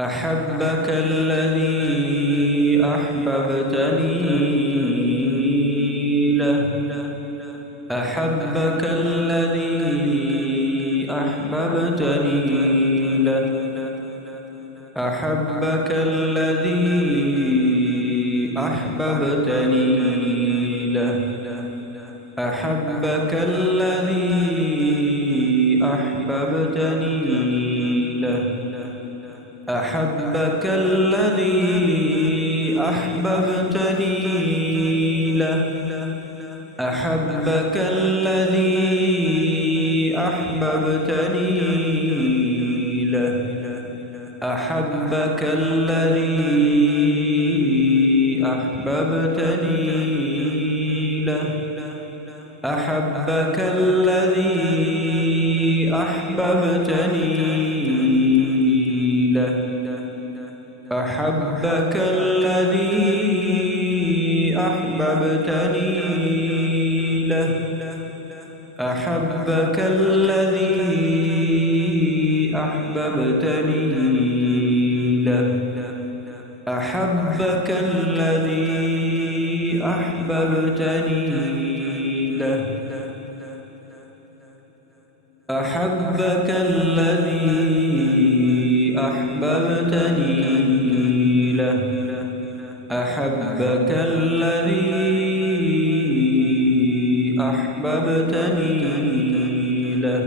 أحبك الذي أحببتني له. أحبك الذي أحببتني له. أحبك الذي أحببتني له. أحبك الذي أحببتني له. أحبك الذي أحببتني له. أحبك الذي أحببتني له. أحبك الذي أحببتني له. أحبك الذي أحببتني له. أحبك الذي أحببتني له. أحبك الذي أحببتني له. أحبك الذي أحببتني له. أحبك الذي أحببتني له. أحبك الذي أحببتني له.